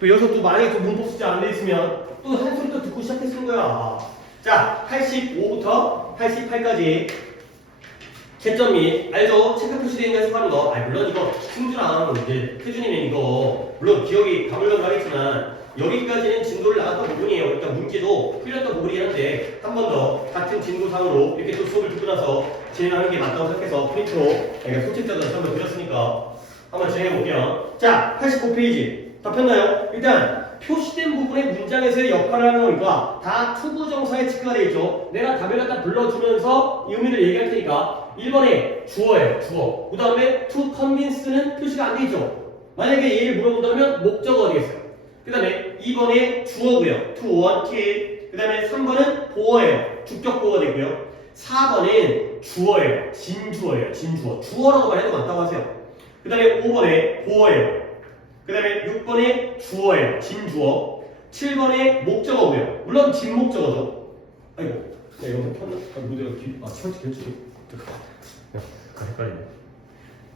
또 여기서 또 만약에 또 문법 숙제 안 돼 있으면 또 한 소리 또 듣고 시작했을 거야. 자, 85부터 88까지 채점 및 알죠? 체크 표시되어 있는 해석하는 거. 물론 이거 승주랑 이제 태준이는 이거 물론 기억이 가물가물 하겠지만 여기까지는 진도를 나갔던 부분이에요. 그러니까 문제도 풀렸던 부분이긴 한데 한 번 더 같은 진도상으로 이렇게 또 수업을 듣고 나서 진행하는 게 맞다고 생각해서 프린트로 그러니까 소책자도 한번 드렸으니까 한번 진행해 볼게요. 자, 89페이지 다 폈나요? 일단 표시된 부분의 문장에서의 역할을 하는 거니까 다 투부정사에 체크가 되어 있죠. 내가 답을 갖다 불러주면서 의미를 얘기할 테니까 1번에 주어예요. 주어. 그 다음에 to convince는 표시가 안 돼 있죠. 만약에 얘를 물어본다면 목적어가 되겠어요. 그 다음에 2번에 주어고요. to, want, kill. 그 다음에 3번은 보어예요. 주격보어가 되고요. 4번은 주어예요. 진주어예요. 진주어. 주어라고 말해도 맞다고 하세요. 그 다음에 5번에 보어예요. 그 다음에 6번에 주어예요. 진주어. 7번에 목적어고요. 물론 진목적어죠. 아이고, 이거 폈나? 무대가 철치 결축이. 헷갈리네.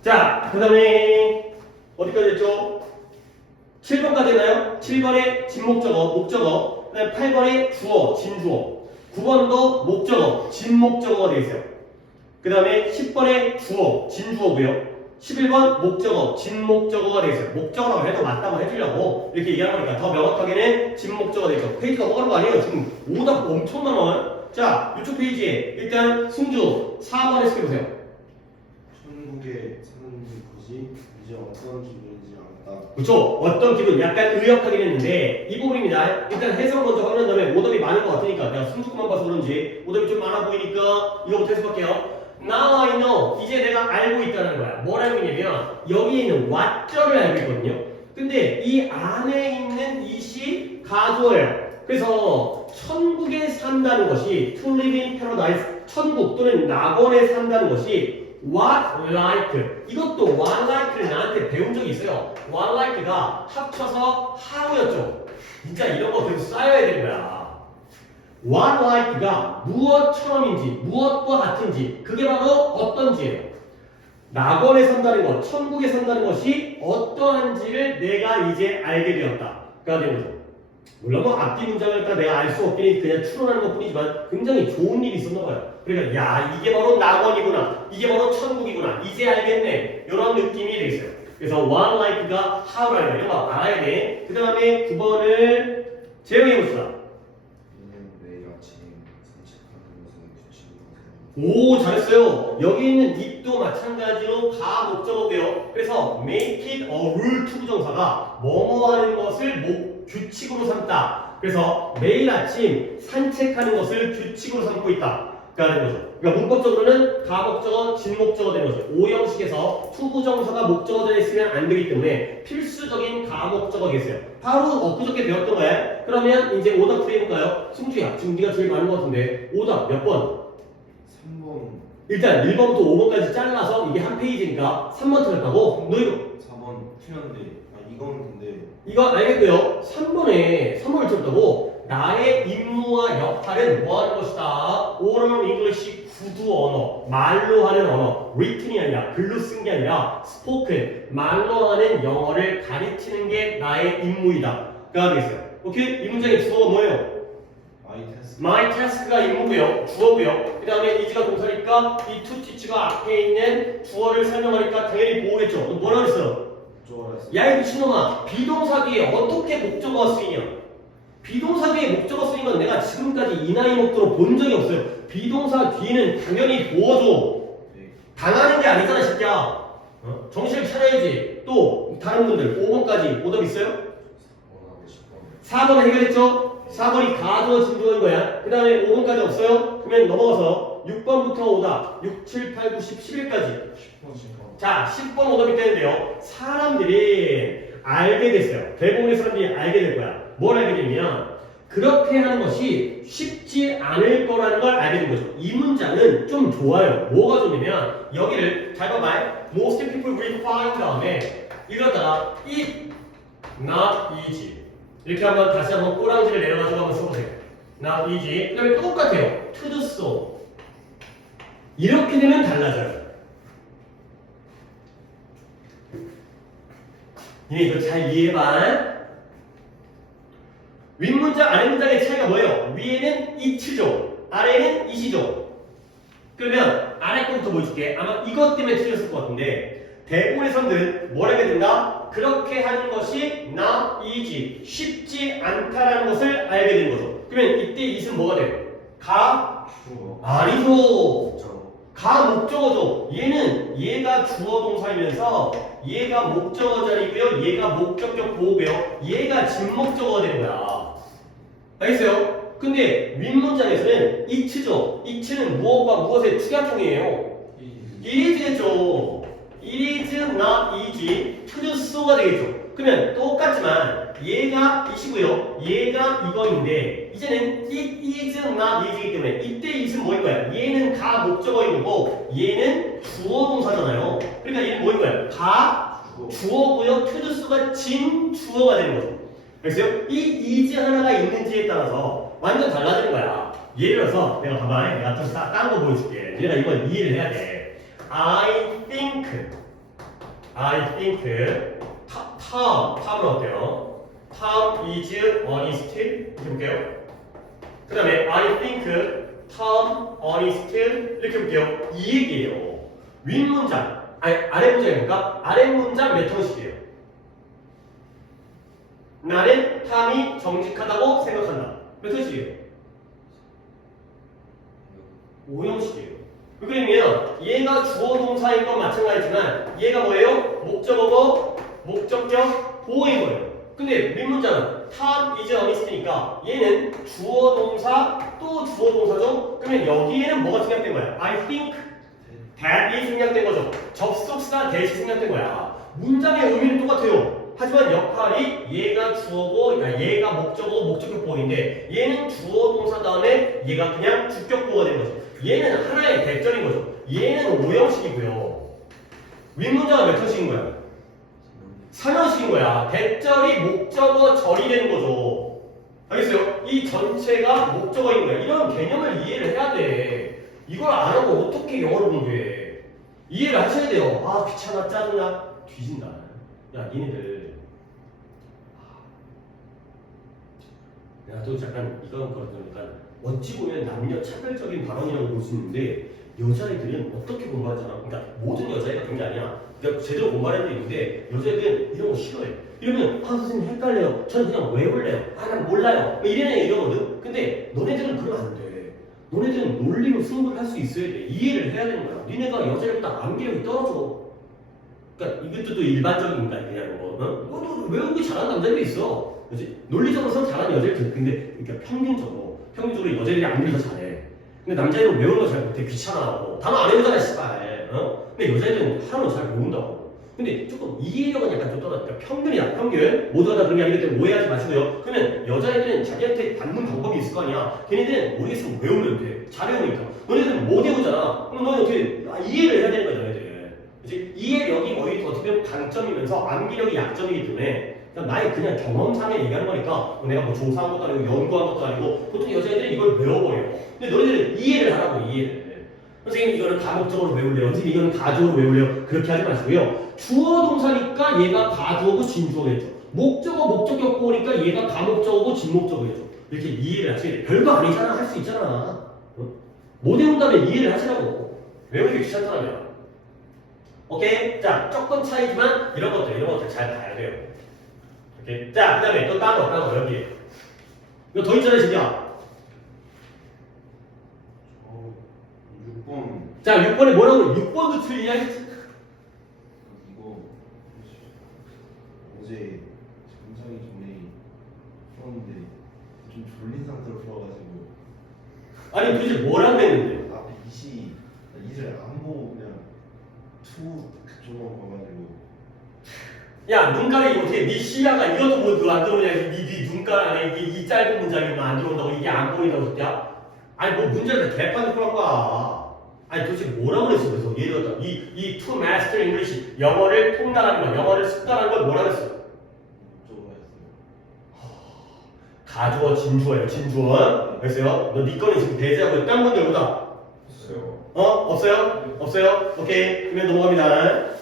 자, 그 다음에 어디까지 했죠? 7번까지 했나요? 7번에 진목적어, 목적어. 그 다음에 8번에 주어, 진주어. 9번도 목적어, 진목적어가 되어 있어요. 그 다음에 10번에 주어, 진주어고요. 11번 목적어, 진목적어가 되어 있어요. 목적어라고 해도 맞다고 해주려고 이렇게 얘기하는 거니까 더 명확하게는 진목적어가 되어 있죠. 페이지가 넘어가는 거 아니에요? 지금 오답 엄청 많아요. 자, 이쪽 페이지에 일단 승주 4번에 스켜보세요. 천국에 사는 것이 이제 어떤 기분인지 알았다. 그렇죠? 어떤 기분? 약간 의역하긴 했는데 이 부분입니다. 일단 해석을 먼저 확인한 다음에 오답이 많은 것 같으니까 내가 승주만 봐서 그런지 오답이 좀 많아 보이니까 이거부터 해석할게요. Now I know. 이제 내가 알고 있다는 거야. 뭘 알고 있냐면 여기에 있는 what절을 알고 있거든요. 근데 이 안에 있는 이시 가주어예요. 그래서 천국에 산다는 것이 to live in paradise, 천국 또는 낙원에 산다는 것이 what like. 이것도 what like를 나한테 배운 적이 있어요. what like가 합쳐서 how였죠. 진짜 이런 거 계속 쌓여야 되는 거야. what like가 무엇처럼인지 무엇과 같은지 그게 바로 어떤지예요. 낙원에 산다는 것, 천국에 산다는 것이 어떠한지를 내가 이제 알게 되었다가 되는 거죠. 물론 뭐 앞뒤 문장을 갖다 내가 알 수 없긴 그냥 추론하는 것 뿐이지만 굉장히 좋은 일이 있었나 봐요. 그러니까 야 이게 바로 낙원이구나, 이게 바로 천국이구나, 이제 알겠네, 이런 느낌이 돼 있어요. 그래서 what like가 how라는 이런 거 알아야 돼. 그 다음에 9번을 재영해 봅시다. 매일 아침 산책하는 것은 규칙으로 오 잘했어요. 여기 있는 it도 마찬가지로 가 목적어고요. 그래서 make it a rule 투부정사가 뭐뭐 하는 것을 규칙으로 삼다. 그래서 매일 아침 산책하는 것을 규칙으로 삼고 있다. 라는 거죠. 그러니까 문법적으로는 가목적어, 진목적어 되는 거죠. 오형식에서 투부정사가 목적어되어 있으면 안 되기 때문에 필수적인 가목적어겠어요. 바로 엊그저께 배웠던 거야. 그러면 이제 오답 풀어볼까요? 승주야, 지금 네가 제일 많은 것 같은데 오답 몇 번? 3번, 일단 1번부터 5번까지 잘라서 이게 한 페이지니까 3번 틀렸다고? 너 이거 4번 틀렸는데 이건 근데 이거 알겠고요. 3번을 틀렸다고? 나의 임무와 역할은 뭐 하는 것이다? Oral English 구두 언어, 말로 하는 언어, written이 아니라 글로 쓴 게 아니라 spoken, 말로 하는 영어를 가르치는 게 나의 임무이다. 가 되겠어요. 오케이? 이 문장의 주어가 뭐예요? My task가 임무고요, 주어고요. 그 다음에 is가 동사니까 이 to teach가 앞에 있는 주어를 설명하니까 당연히 보호겠죠. 너 뭐라 그랬어요? 야 이 미친놈아, 비동사 뒤에 어떻게 목적어가 쓰이냐? 비동사 뒤에 목적어 쓰인 건 내가 지금까지 이 나이 먹도록 본 적이 없어요. 비동사 뒤에는 당연히 보어줘. 당하는 게 아니잖아, 진짜. 정신을 차려야지. 또 다른 분들 5번까지 오답 있어요? 4번 해결했죠? 4번이 가주어 진주어인 거야. 그 다음에 5번까지 없어요? 그러면 넘어가서 6번부터 오답 6, 7, 8, 9, 10, 11까지. 자, 10번 오답이 되는데요. 사람들이 알게 됐어요. 대부분의 사람들이 알게 될 거야. 뭘 알게 되면 그렇게 하는 것이 쉽지 않을 거라는 걸 알게 된 거죠. 이 문장은 좀 좋아요. 뭐가 좋냐면 여기를 잘 봐봐요. Most people will find 다음에 이러다가 it not easy 이렇게 한번 다시 한번 꼬랑지를 내려가지고 한번 써보세요. not easy. 그 다음에 똑같아요. to do so 이렇게 되면 달라져요. 니네 이거 잘 이해해봐. 윗문장 아랫문장의 차이가 뭐예요? 위에는 it죠. 아래는 it이죠. 그러면 아래 거부터 보여줄게. 아마 이것 때문에 틀렸을 것 같은데 대부분의 사람들은 뭘 하게 된다? 그렇게 하는 것이 not easy, 쉽지 않다라는 것을 알게 되는 거죠. 그러면 이때 it은 뭐가 돼요? 가? 주어. 아니죠. 저. 가 목적어죠. 얘가 주어 동사이면서 얘가 목적어 자리고요. 얘가 목적격 보호고요. 얘가 진목적어가 되는 거야. 알겠어요? 근데 윗문장에서는 it죠. it는 무엇과 무엇의 축약형이에요. it is겠죠. it is not easy to do so가 되겠죠. 그러면 똑같지만 얘가 it이고요. 얘가 이거인데 이제는 it is not easy이기 때문에 이때 it은 뭐인 거야? 얘는 가 목적어인 거고 얘는 주어 동사잖아요. 그러니까 얘는 뭐인 거야? 가 주어고요. to do so가 진 주어가 되는 거죠. 알겠어요? 이 is 하나가 있는지에 따라서 완전 달라지는 거야. 예를 들어서 내가 좀 딴 거 보여줄게. 얘가 이걸 이해를 해야 돼. I think Tom은 어때요? Tom is honest 이렇게 볼게요. 그 다음에 I think Tom honest 이렇게 볼게요. 이 얘기예요. 윗문장 아랫문장 해볼까? 아랫문장 몇 형식이에요? 나는 탐이 정직하다고 생각한다. 몇 형식이에요? 5형식이에요. 그러면 얘가 주어 동사인 건 마찬가지지만 얘가 뭐예요? 목적어고 목적격 보호인 거예요. 근데 윗문장은 Tom is honest니까 얘는 주어 동사 또 주어 동사죠? 그러면 여기에는 뭐가 생략된 거야? I think that이 생략된 거죠. 접속사 that이 생략된 거야. 문장의 의미는 똑같아요. 하지만 역할이 얘가 주어고 얘가 목적어고 목적격 보호인데 얘는 주어 동사 다음에 얘가 그냥 주격 보호가 된 거죠. 얘는 하나의 대절인 거죠. 얘는 5형식이고요. 윗문장은 몇 형식인 거야? 3형식인 거야. 대절이 목적어 절이 되는 거죠. 알겠어요? 이 전체가 목적어인 거야. 이런 개념을 이해를 해야 돼. 이걸 안 하고 어떻게 영어를 공부해? 이해를 하셔야 돼요. 아 귀찮아 짜증나 뒤진다. 야 니네들 내가 또 잠깐 이건 그러니까 어찌 보면 남녀 차별적인 발언이라고 볼 수 있는데 여자애들은 어떻게 공부하잖아. 그러니까 모든 여자애가 그런 게 아니야. 그러니까 제대로 공부하는 게 있는데 여자애들은 이런 거 싫어해. 이러면 아 선생님 헷갈려요. 저는 그냥 외울래요. 아 난 몰라요. 뭐 이런 애 이러거든. 근데 너네들은 그러면 안 돼. 너네들은 논리로 승부를 할 수 있어야 돼. 이해를 해야 되는 거야. 니네가 여자애보다 암기력이 떨어져. 그러니까 이것도 또 일반적인 인간 그냥 뭐 너 외우기 잘하는 남자들이 있어. 그렇지? 논리적으로 잘하는 여자애들 근데 그러니까 평균적으로 여자애들이 암기를 더 잘해. 근데 남자애들은 외우는 거 잘 못해. 귀찮아하고 단어 안 외우잖아 씨발. 근데 여자애들은 하는 거 잘 모른다고. 근데 조금 이해력은 약간 좀 떨어져. 그러니까 평균이야 평균. 모두가 다 그런 게 아니기 때문에 오해하지 마시고요. 그러면 여자애들은 자기한테 받는 방법이 있을 거 아니야. 걔네들은 모르겠으면 외우면 돼. 잘 외우니까. 너네들은 못 외우잖아. 그럼 너네 어떻게 이해를 해야 되는 거야 너네들. 그치? 이해력이 오히려 어떻게 보면 강점이면서 암기력이 약점이기 때문에 나의 그냥 경험상에 얘기하는 거니까 내가 뭐 조사한 것도 아니고 연구한 것도 아니고 보통 여자애들은 이걸 외워버려요. 근데 너희들은 이해를 하라고 이해를. 선생님 이거는 가목적으로 외울래요. 선생님 이거는 가주어로 외울래요. 그렇게 하지 마시고요. 주어 동사니까 얘가 가주어고 진주어겠죠. 목적어 목적격 보니까 얘가 가목적어고 진목적어겠죠. 이렇게 이해를 하셔야 돼. 별거 아니잖아. 할 수 있잖아. 못 외운다면 이해를 하시라고. 외우기 귀찮다면. 오케이? 자, 조금 차이지만 이런 것들 잘 봐야 돼요. 오케이? 자, 그 다음에 또 딴 거, 여기. 이거 더 있잖아요, 진짜. 6번. 자, 6번에 뭐라고? 6번도 틀리냐? 이거 어제 잠자기 전에 풀었는데 좀 졸린 상태로 풀어가지고 아니, 도대체 뭐라고 했는데? 앞에 이를 안 보고 그냥 그쪽만 봐가지고 야, 눈가리 어떻게, 네 시야가 이것도 뭐 안 들어오냐? 네 눈가리 안에 이 짧은 문장이 안 들어온다고 이게 안 보인다고 진짜? 아니, 뭐 문제를 개판을 풀한 거야. 아니, 도대체 뭐라고 그랬어? 그래서 예를 들어, 이 to master English, 영어를 통달하는 거, 영어를 습관하는 걸 뭐라 그랬어? 목적어가 했어요. 가주어, 진주어예요, 진주어. 그랬어요? 너 네 거는 지금 대제하고 딴 건데 보다. 없어요. 없어요? 없어요? 오케이. 그러면 넘어갑니다.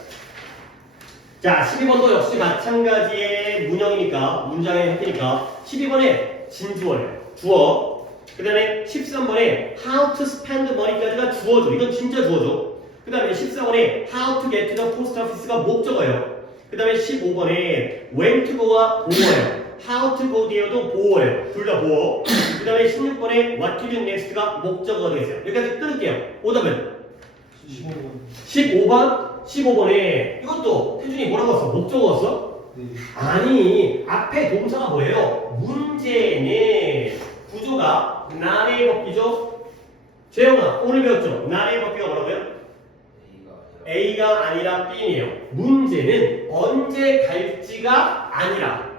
자, 12번도 역시 마찬가지의 문형이니까, 문장의 형태니까 12번에 진주어예요. 주어. 그 다음에 13번에 how to spend money까지가 주어죠. 이건 진짜 주어죠. 그 다음에 14번에 how to get to the post office가 목적어예요. 그 다음에 15번에 when to go가 보어예요. how to go there도 보어예요. 둘 다 보어. 그 다음에 16번에 what to do next가 목적어가 되겠어요. 여기까지 끊을게요. 오답은 15번. 15번에 이것도 태준이 뭐라고 했어? 목적어 썼어? 네. 아니, 앞에 동사가 뭐예요? 문제는 구조가 나의 법기죠? 재영아, 오늘 배웠죠? 나의 법기가 뭐라고요? A가 아니라 B네요. 문제는 언제 갈지가 아니라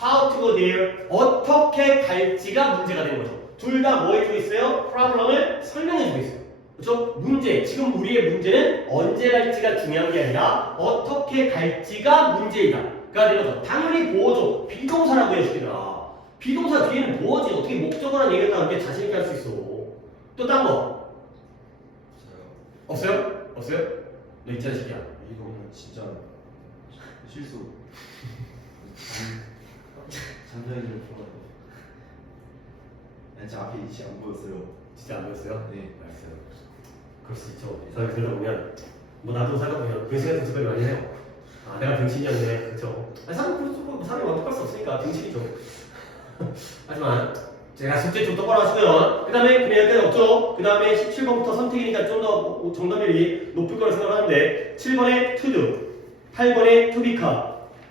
how to go there, 어떻게 갈지가 문제가 되는 거죠. 둘 다 뭐 해주고 있어요? problem을 설명해주고 있어요. 그렇죠? 문제, 지금 우리의 문제는 언제 갈지가 중요한 게 아니라 어떻게 갈지가 문제이다. 가 되는 거죠. 당연히 보어죠. 비동사라고 해주시더라. 비동사 뒤에는 보어지. 어떻게 목적어란 얘기가 나오는데 자신있게 할 수 있어. 또 딴 거? 없어요? 없어요? 너 있잖아, 새끼야. 이거는 진짜 실수. 잠자리 좀 좋아요. 아니 저 앞에 이치 안 보였어요. 진짜 안 보였어요? 네. 알았어요. 그럴 수 있죠. 사람이 들어보면 뭐 나도 살아보면 그 생각 생각을 많이 해요. 아 내가 병신이었네. 그렇죠. 사람이 완벽할 수 없으니까 병신이죠. 하지만 제가 숙제 좀 똑바로 하시고요. 그 다음에 그냥 여기까지 없죠. 그 다음에 17번부터 선택이니까 좀 더 정답률이 높을 거라 생각하는데 7번에 to do, 8번에 to become,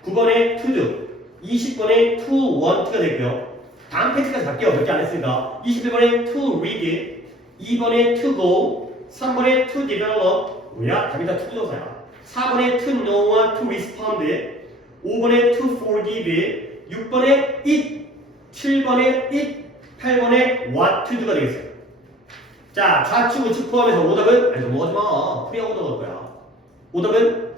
9번에 to do, 20번에 to want가 되고요. 다음 페이지까지 갈게요. 몇 개 안 했으니까. 21번에 to read, 2번에 to go, 3번에 to develop, 뭐야? 답이 다 to 조사야. 4번에 to know와 to respond, 5번에 to forgive, 6번에 it, 7번에 it, 8번에 what to do가 되겠어요. 자, 좌측 우측 포함해서 오답은 아니 뭐 하지마. 프리하고 오답 할 거야. 오답은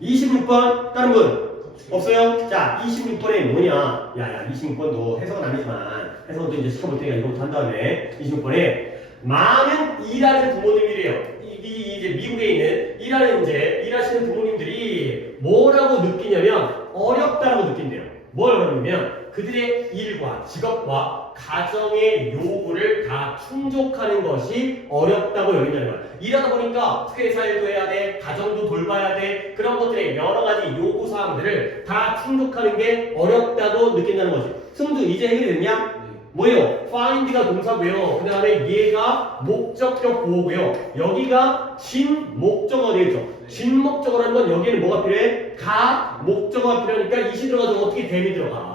26번이요. 26번. 다른 분? 없어요? 자, 26번에 뭐냐? 야, 26번도 해석은 아니지만 해석은 또 이제 시켜볼 테니까 이거부터 한 다음에 26번에 많은 일하는 부모님들이에요. 이제 미국에 있는 일하시는 부모님들이 뭐라고 느끼냐면 어렵다라고 느낀대요. 뭘 어렵냐면 그들의 일과 직업과 가정의 요구를 다 충족하는 것이 어렵다고 여긴다는 거야. 일하다 보니까 회사 일도 해야 돼, 가정도 돌봐야 돼, 그런 것들의 여러 가지 요구 사항들을 다 충족하는 게 어렵다고 느낀다는 거지. 승주 이제 해결됐냐? 네. 뭐예요? find가 동사고요. 그 다음에 얘가 목적격 보호고요. 여기가 진 목적어가 되겠죠. 진 목적어라는 건 여기에는 뭐가 필요해? 가 목적어가 필요하니까 이시 들어가서 어떻게 됨이 들어가.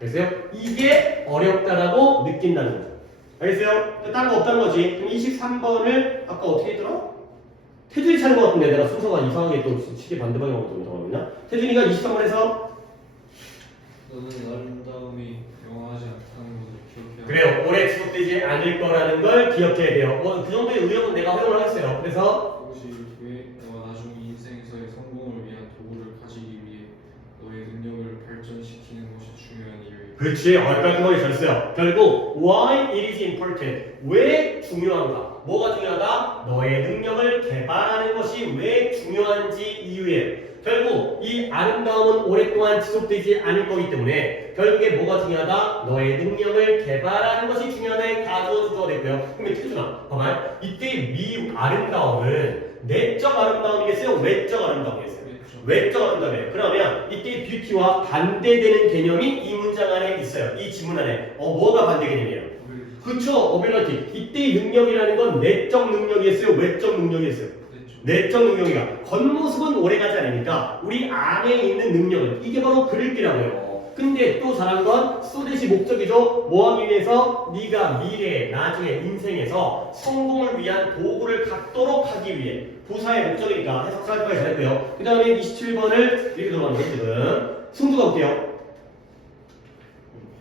알겠어요? 이게 어렵다라고 느낀다는 거죠. 알겠어요? 딴 거 없다는 거지. 그럼 23번을 아까 어떻게 했더라? 태준이 찾은 것 같은데 내가 순서가 이상하게 또 시계 반대 방향으로 좀 이상하거든요. 태준이가 23번에서 너는 아름다움이 영원하지 않다는 것을 기억해야 그래요. 오래 지속되지 않을 거라는 걸 기억해야 돼요. 그 정도의 의욕은 내가 허용을 하겠어요. 그래서 그것이 왜 너가 나중 인생에서의 성공을 위한 도구를 가지기 위해 너의 능력을 발전시키는 것이 중요한 이유야. 그렇지. 깔끔하게 잘했어요. 결국 why it is important. 왜 중요한가? 뭐가 중요하다? 너의 능력을 개발하는 것이 왜 중요한지 이유예요. 결국 이 아름다움은 오랫동안 지속되지 않을 거기 때문에 결국에 뭐가 중요하다? 너의 능력을 개발하는 것이 중요하다에 가주어 주어가 됐고요. 그러면 태준아, 봐봐. 이때 미 아름다움은 내적 아름다움이겠어요? 외적 아름다움이겠어요? 외적 아름다움이에요. 그러면 이때 뷰티와 반대되는 개념이 이 문장 안에 있어요. 이 지문 안에. 뭐가 반대 개념이에요? 그쵸, 어빌러티. 이때의 능력이라는 건 내적 능력이었어요? 외적 능력이었어요? 내적 능력이가 겉모습은 오래가지 않으니까 우리 안에 있는 능력은 이게 바로 글읽기라고요. 근데 또 잘한 건 쏘듯이 목적이죠. 뭐하기 위해서? 네가 미래, 나중에 인생에서 성공을 위한 도구를 갖도록 하기 위해. 부사의 목적이니까 해석 깔끔하게 잘했고요. 그 다음에 27번을 이렇게 들어가는 거예요. 지금 승주가 볼게요.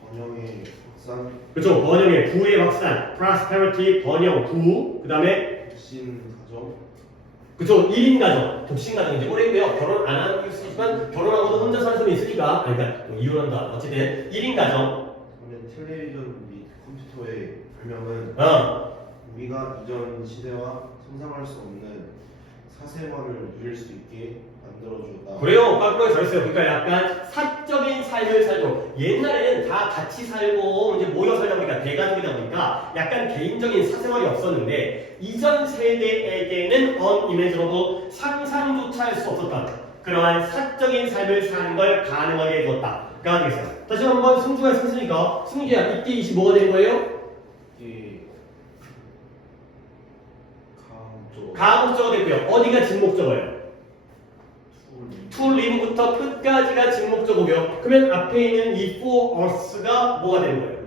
번영의 확산. 그렇죠. 번영의 부의 확산, prosperity, 번영, 부. 그 다음에 백신 가정. 그쵸. 1인 가정, 독신 가정인지 모르겠고요. 결혼 안 하는 게 있지만 결혼하고도 혼자 사는 사람이 있으니까 그러니까 이혼한다. 어쨌든 1인 가정. 그러면 텔레비전 및 컴퓨터의 발명은 우리가 이전 시대와 상상할 수 없는 사생활을 누릴 수 있게 만들어주다. 그래요. 깔끔하게 잘했어요. 그러니까 약간 사적인 삶을 살고 옛날에는 다 같이 살고 이제 모여 살다 보니까 대가족이다 보니까 약간 개인적인 사생활이 없었는데 이전 세대에게는 unimaginable 상상조차 할 수 없었던 그러한 사적인 삶을 사는 걸 가능하게 해주었다가 되겠어요. 다시 한번 승주가 했으니까 승주야 이때 25가 된 거예요? 이 강조 가목적어 됐고요. 어디가 진목적어예요? to live부터 끝까지가 진목적어고요. 그러면 앞에 있는 이 for us가 뭐가 되는 거예요?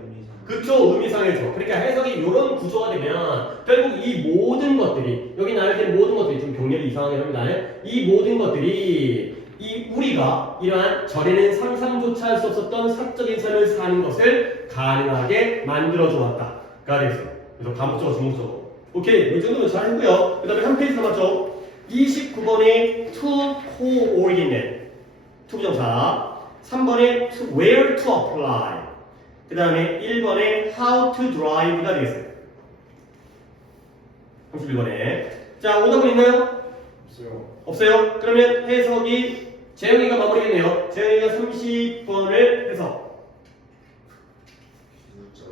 그쵸, 의미상해죠. 그러니까 해석이 이런 구조가 되면 결국 이 모든 것들이 여기 나올 때 모든 것들이 좀 병렬이 이상하게 합니다. 이 모든 것들이 이 우리가 이러한 전에는 상상조차 할 수 없었던 사적인 삶을 사는 것을 가능하게 만들어 주었다가 되겠어요. 그래서 가목적어, 진목적어. 오케이, 이 정도면 잘 했고요. 그 다음에 한 페이지 남았죠. 29번에 to coordinate, to 부정사. 3번에 to where to apply. 그 다음에 1번에 how to drive가 되겠어요. 31번에. 자, 오답은 있나요? 없어요. 없어요? 그러면 해석이 재영이가 마무리겠네요. 재영이가 30번을 해석. 기술자를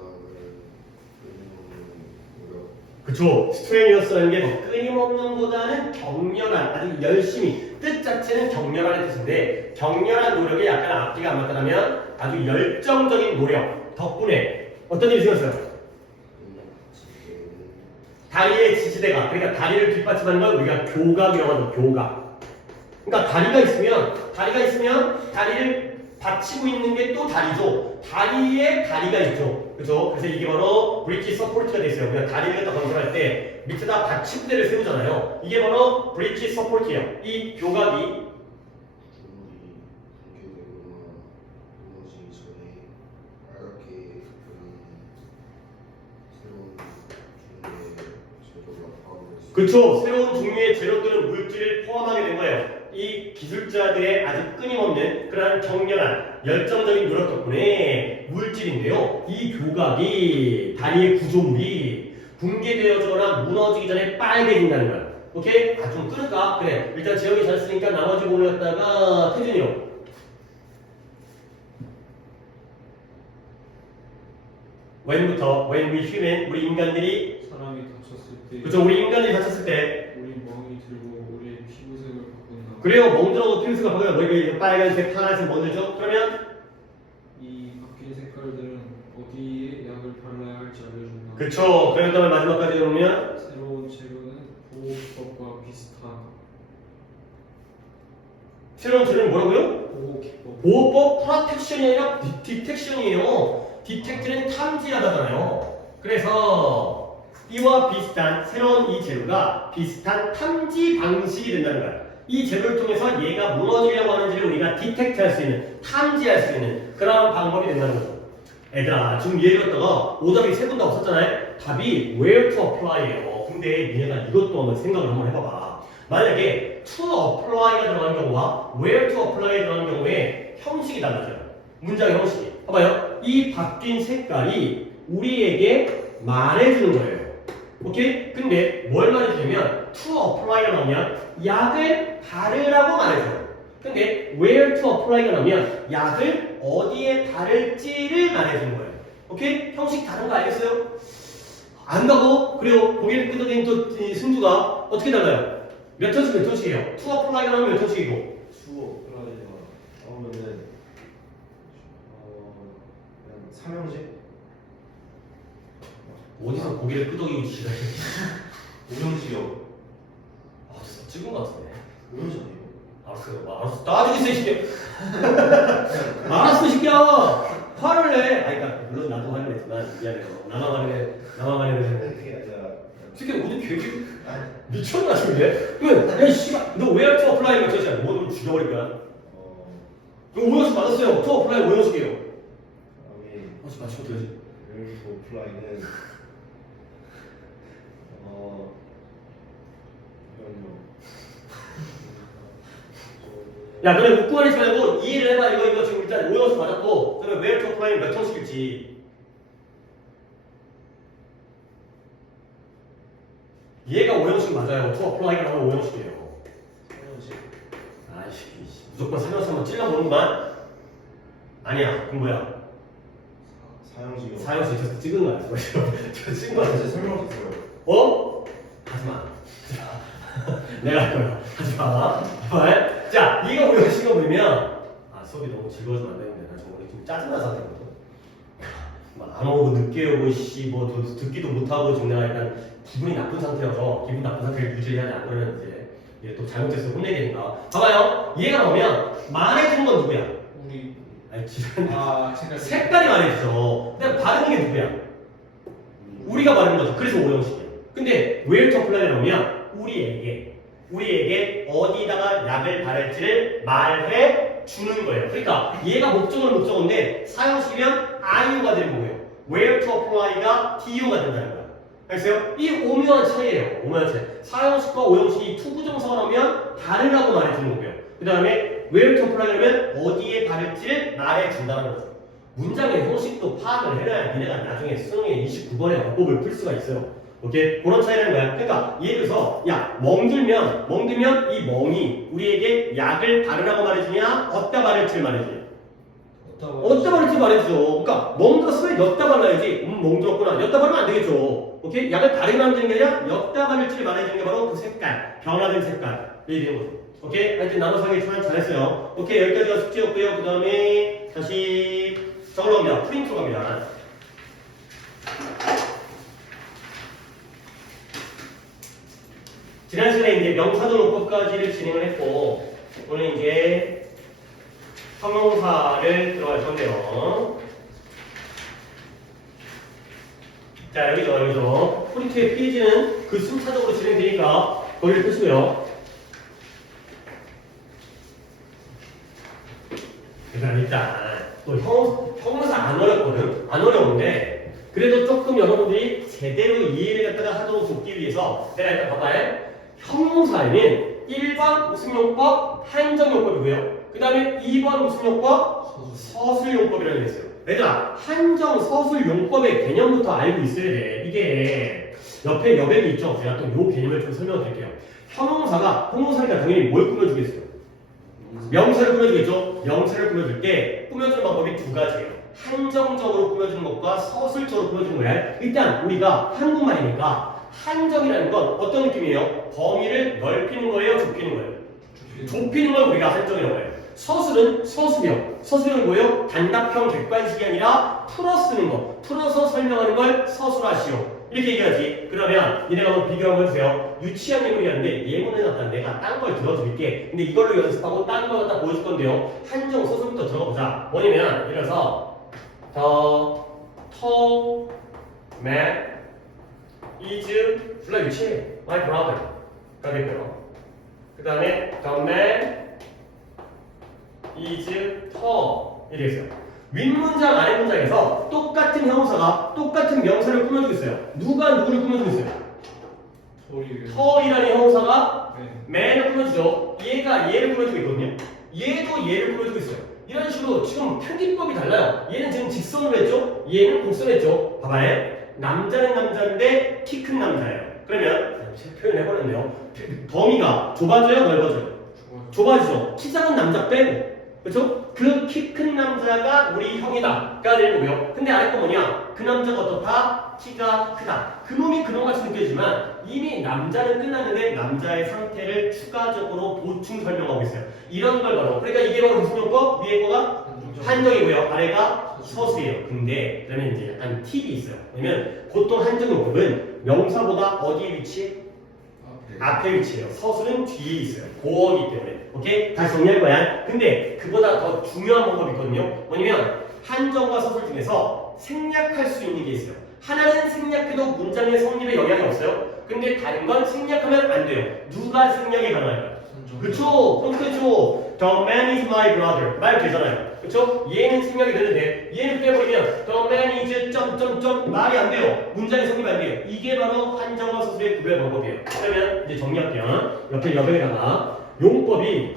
노력. 그쵸. 스트레니어스라는 게 뭐 끊임없는 보다는 격렬한, 아주 열심히. 뜻 자체는 격렬한 뜻인데 격렬한 노력에 약간 앞뒤가 안 맞다면 아주 열정적인 노력 덕분에 어떤 일이 생겼어요? 다리의 지지대가, 그러니까 다리를 뒷받침하는 걸 우리가 교각이라고 하죠. 교각. 그러니까 다리가 있으면 다리를 받치고 있는 게 또 다리죠. 다리에 다리가 있죠. 그죠? 그래서 이게 바로 브릿지 서포트가 돼 있어요. 그러니까 다리를 갖다 건설할 때 밑에다 받침대를 세우잖아요. 이게 바로 브릿지 서포트예요. 이 교각이 구물이 붕괴되거나 무너지기 전에 빨갛게 그런 새로운 종류의 재료가 포함되어 있습니다. 그쵸. 새로운 종류의 재료들은 물질을 포함하게 된 거예요. 이 기술자들의 아주 끊임없는 그러한 격렬한 열정적인 노력 덕분에 물질인데요. 이 교각이 다리의 구조물이 붕괴되어지거나 무너지기 전에 빨개진다는 거야. 오케이? 아, 좀 끊을까? 그래. 일단 지영이 잘했으니까 나머지 부분을 갖다가 태준이요. when부터 when we human 우리 인간들이 사람이 다쳤을 때 그쵸 우리 인간들이 다쳤을 때 우리 멍이 들고 우리의 피부색을 바꾼다. 그래요. 멍들어도 피부색을 바꿔요. 뭐 이게 빨간색, 파란색 멍들죠? 그러면 이 바뀐 색깔들은 어디에 약을 발라야 할지 알려준다. 그쵸. 그런 다음에 마지막까지 보면 새로운 재료는 보호법과 비슷한 새로운 재료는 뭐라고요? 보호기법. 보호법 프로텍션이 아니라 디텍션이에요. 디텍트는 탐지하다잖아요. 그래서 이와 비슷한 새로운 이 재료가 비슷한 탐지 방식이 된다는 거야. 이 재료를 통해서 얘가 무너지려고 하는지를 우리가 디텍트할 수 있는, 탐지할 수 있는 그런 방법이 된다는 거죠. 얘들아, 지금 얘기 듣다가 오답이 세 분 다 없었잖아요. 답이 where to apply예요. 근데 얘네가 이것도 한번 생각을 한번 해봐봐. 만약에 to apply가 들어간 경우와 where to apply가 들어간 경우에 형식이 달라져요. 문장의 형식이. 봐봐요. 이 바뀐 색깔이 우리에게 말해주는 거예요. 오케이? 근데 뭘 말해주냐면 to apply가 나오면 약을 바르라고 말해줘요. 근데 where to apply가 나오면 약을 어디에 바를지를 말해주는 거예요. 오케이? 형식 다른 거 알겠어요? 안다고? 그리고 고개를 끄덕이는 또 승주가 어떻게 달라요? 몇 ton씩 몇 ton씩이에요? to apply가 나오면 몇 ton씩이고? 수어 플라이가 나오면은 그냥 삼형제 어디서 고개를 끄덕이고 지랄해. 오형식이요. 아, 진짜 찍은 거 같은데. 오형식이요. 알았어요. 알았어. 따지겠어, 이 새끼야. 알았어, 이 새끼야. 화를 내. 아니, 그러니까 물론 나도 화를 냈지만 미안해요. 나만 화를 내. 그게 아니라 이 새끼 오늘 계획이 미쳤나 싶은데? 그러면 야, 씨발, 너 왜 투 어플라이 맞췄잖아. 뭐 죽여버릴 거야. 이거 5연속 맞았어요. 투 어플라이 5연속이에요. 다음에 혹시 맞추면 어떡하지? 웰프 플라이는 야, 너네 웃고 하지 말고 이해를 해봐. 이거 지금 일단 5연속 맞았고, 그러면 왜 투 어플라이 몇 ton씩일지. 얘가 5형식 맞아요. 투 어플라이가 나오면 5형식이에요. 삼형제. 아, 무조건 사용시 한번 찔러보는구만. 아니야, 그럼 뭐야? 사형식은 사용시 저 찍은 거야. 저 찍은 거야. 진짜 설명했어요. 어? 하지마. 내가 할 거야. 하지마. 제발. 자, 이거 우리가 시간 보면 수업이 너무 즐거워지면 안 되는데 나 정말 좀 짜증나서 되거든. 안 오고 늦게 오고 뭐 듣기도 못하고 지금 내가 약간 기분이 나쁜 상태여서 기분 나쁜 상태를 유지해야 돼. 안 그러면 이제 또 잘못했어 혼내게 되니까. 봐봐요. 얘가 나오면 말해주는 건 누구야? 우리 아니 기분 생각 색깔이 말해주죠. 근데 바르는 게 누구야? 우리가 바르는 거죠. 그래서 오형식이야. 근데 where to apply를 하면 우리에게 어디다가 약을 바를지를 말해 주는 거예요. 그러니까 얘가 목적어인데 사용식이면 IO가 되는 거고요. where to apply가 TO가 된다는 거야. 알겠어요? 이 오묘한 차이예요. 오묘한 차이. 사용식과 오형식이 투부정사가 나오면 다르라고 말해주는 거고요. 그 다음에 where to apply를 하면 어디에 바를지를 말해준다는 거죠. 문장의 형식도 파악을 해놔야 니네가 나중에 수능에 29번에 어법을 풀 수가 있어요. 오케이? 그런 차이라는 거야. 그러니까 예를 들어서 야 멍들면 이 멍이 우리에게 약을 바르라고 말해주냐 어디다 바를지 말해주냐 어디다 바를지 말해주죠. 그러니까 멍들어서 왜 엿다 발라야지 멍들었구나 엿다 바르면 안 되겠죠. 오케이? 약을 바르면 되는 게 아니라 엿다 바를지를 말해주는 게 바로 그 색깔 변화된 색깔 이게 되는 거죠. 오케이? 하여튼 나눠서 하기 잘했어요. 오케이 여기까지가 숙제였고요. 그 다음에 다시 저걸로 갑니다. 프린트로 갑니다. 지난 시간에 이제 명사도 논법까지를 진행을 했고 오늘 이제 형용사를 들어갈 건데요. 자 여기죠. 프린트의 페이지는 그 순차적으로 진행되니까 거기를 펴시고요. 일단 또 형용사 안 어렵거든. 안 어려운데 그래도 조금 여러분들이 제대로 이해를 갖다가 하도록 돕기 위해서 내가 일단 봐봐요. 형용사에는 1번 무슨 용법? 한정용법이고요. 그 다음에 2번 무슨 용법? 서술용법이라는 게 있어요. 얘들아 한정 서술용법의 개념부터 알고 있어야 돼. 이게 옆에 여백이 있죠. 제가 또 이 개념을 좀 설명을 드릴게요. 형용사니까 당연히 뭘 꾸며주겠어요? 명사를 꾸며주겠죠? 명사를 꾸며줄 때 꾸며주는 방법이 두 가지예요. 한정적으로 꾸며주는 것과 서술적으로 꾸며주는 거야. 일단 우리가 한국말이니까 한정이라는 건 어떤 느낌이에요? 범위를 넓히는 거예요? 좁히는 거예요? 좁히는 걸 우리가 한정이라고 해요. 서술은 서술형. 서술은 뭐예요? 단답형 객관식이 아니라 풀어 쓰는 거. 풀어서 설명하는 걸 서술하시오. 이렇게 얘기하지. 그러면 니네가 한번 비교 한번 해주세요. 유치한 예문이었는데 예문에 나타난 내가 딴 걸 들어드릴게. 근데 이걸로 연습하고 딴 거 갖다 보여줄 건데요. 한정 서술부터 들어보자. 뭐냐면 예를 들어서 The tall man is 졸라 유치해. My brother 가 되고요. 그 다음에 The man is tall 이렇게 했어요. 윗문장 아랫문장에서 똑같은 형용사가 똑같은 명사를 꾸며주고 있어요. 누가 누구를 꾸며주고 있어요? tall이라는 형용사가 man을 꾸며주죠. 얘가 얘를 꾸며주고 있거든요. 얘도 얘를 꾸며주고 있어요. 이런 식으로 지금 표기법이 달라요. 얘는 지금 직선으로 했죠. 얘는 곡선으로 했죠. 봐봐요. 남자는 남자인데 키 큰 남자예요. 그러면 표현해버렸네요. 범위가 좁아져요? 넓어져요? 좁아지죠. 키 작은 남자 빼고 그렇죠? 그 키 큰 남자가 우리 형이다 가 되는 거고요. 근데 아래 거 뭐냐? 그 남자가 어떻다? 키가 크다. 그 놈이 그놈같이 느껴지지만 이미 남자는 끝났는데 남자의 상태를 추가적으로 보충 설명하고 있어요. 이런 걸 바로 그러니까 이게 바로 무슨 용법? 위에 거가 한정이고요. 아래가 서술이에요. 근데 그러면 이제 약간 팁이 있어요. 왜냐면 보통 한정 용법은 명사보다 어디에 위치해? 앞에 위치해요. 서술은 뒤에 있어요. 고어이기 때문에. 오케이? 다시 정리할 거야. 근데 그보다 더 중요한 방법이 있거든요. 뭐냐면 한정과 서술 중에서 생략할 수 있는 게 있어요. 하나는 생략해도 문장의 성립에 영향이 없어요. 근데 다른 건 생략하면 안 돼요. 누가 생략이 가능할까요? 그쵸? 그렇죠. The man is my brother. 말 되잖아요. 그쵸? 얘는 생략이 되는데 얘는 빼버리면 The man is 점점점 말이 안 돼요. 문장이 성립이 안 돼요. 이게 바로 한정과 서술의 구별 방법이에요. 그러면 이제 정리할게요. 옆에 여백에다가 용법이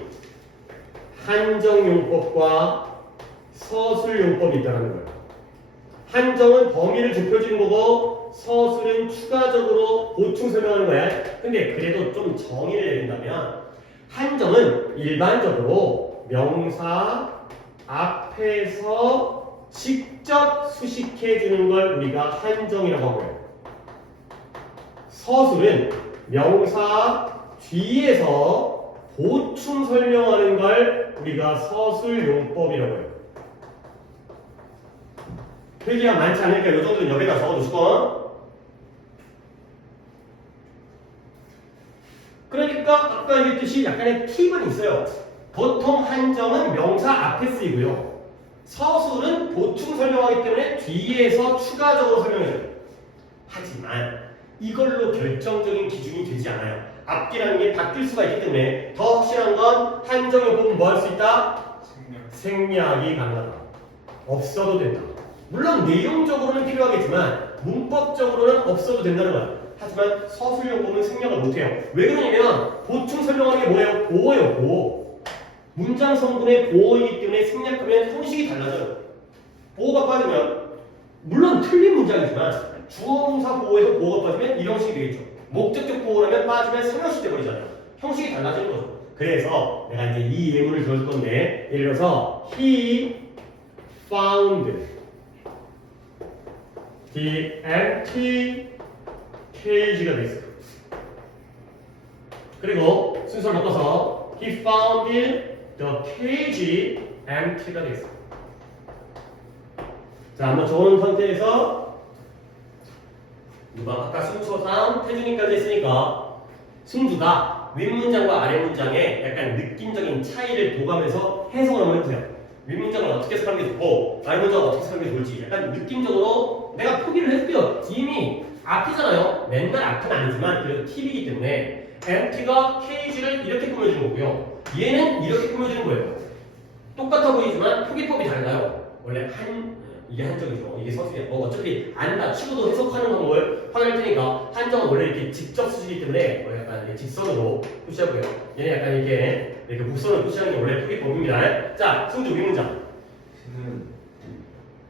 한정용법과 서술용법이 있다는 거예요. 한정은 범위를 좁혀주는 거고 서술은 추가적으로 보충 설명하는 거야. 근데 그래도 좀 정의를 내린다면 한정은 일반적으로 명사 앞에서 직접 수식해 주는 걸 우리가 한정이라고 하고요. 서술은 명사 뒤에서 보충 설명하는 걸 우리가 서술용법이라고 해요. 페이지가 많지 않으니까 이 정도는 여기다 적어두시고. 그러니까 아까 얘기했듯이 약간의 팁은 있어요. 보통 한정은 명사 앞에 쓰이고요. 서술은 보충 설명하기 때문에 뒤에서 추가적으로 설명해줘요. 하지만 이걸로 결정적인 기준이 되지 않아요. 앞뒤라는 게 바뀔 수가 있기 때문에 더 확실한 건 한정용법은 뭐 할 수 있다? 생략이 가능하다. 없어도 된다. 물론 내용적으로는 필요하겠지만 문법적으로는 없어도 된다는 거야. 하지만 서술용법은 생략을 못해요. 왜 그러냐면 보충 설명하는 게 뭐예요? 보어예요. 보어. 문장 성분의 보어이기 때문에 생략하면 형식이 달라져요. 보어가 빠지면 물론 틀린 문장이지만 주어 동사 보어에서 보어가 빠지면 이 형식이 되겠죠. 목적격 보어라면 빠지면 삼형식 돼버리잖아요. 형식이 달라지는 거죠. 그래서 내가 이제 이 예문을 들어줄 건데 예를 들어서 he found the empty cage가 돼 있어요. 그리고 순서를 바꿔서 he found the cage empty가 돼 있어요. 자, 한번 좋은 상태에서 누가 아까 순서상 태준이까지 했으니까 승주가 윗문장과 아랫문장에 약간 느낌적인 차이를 보가면서 해석을 한번 해보세요. 윗문장을 어떻게 해석하는 게 좋고 아랫문장을 어떻게 해석하는 게 좋을지 약간 느낌적으로 내가 포기를 해줄게요. 이미 앞이잖아요. 맨날 앞은 아니지만 그래도 팁이기 때문에 empty가 cage를 이렇게 꾸며주는 거고요. 얘는 이렇게 꾸며주는 거예요. 똑같아 보이지만 표기법이 달라요. 원래 이게 한정이죠. 이게 서술이야. 어차피 안다 치고도 해석하는 방법을 확인할 테니까 한정은 원래 이렇게 직접 쓰시기 때문에 약간 이렇게 직선으로 표시하고요. 얘는 약간 이렇게 곡선으로 표시하는 게 원래 표기법입니다. 자, 승주 윗문장. 그는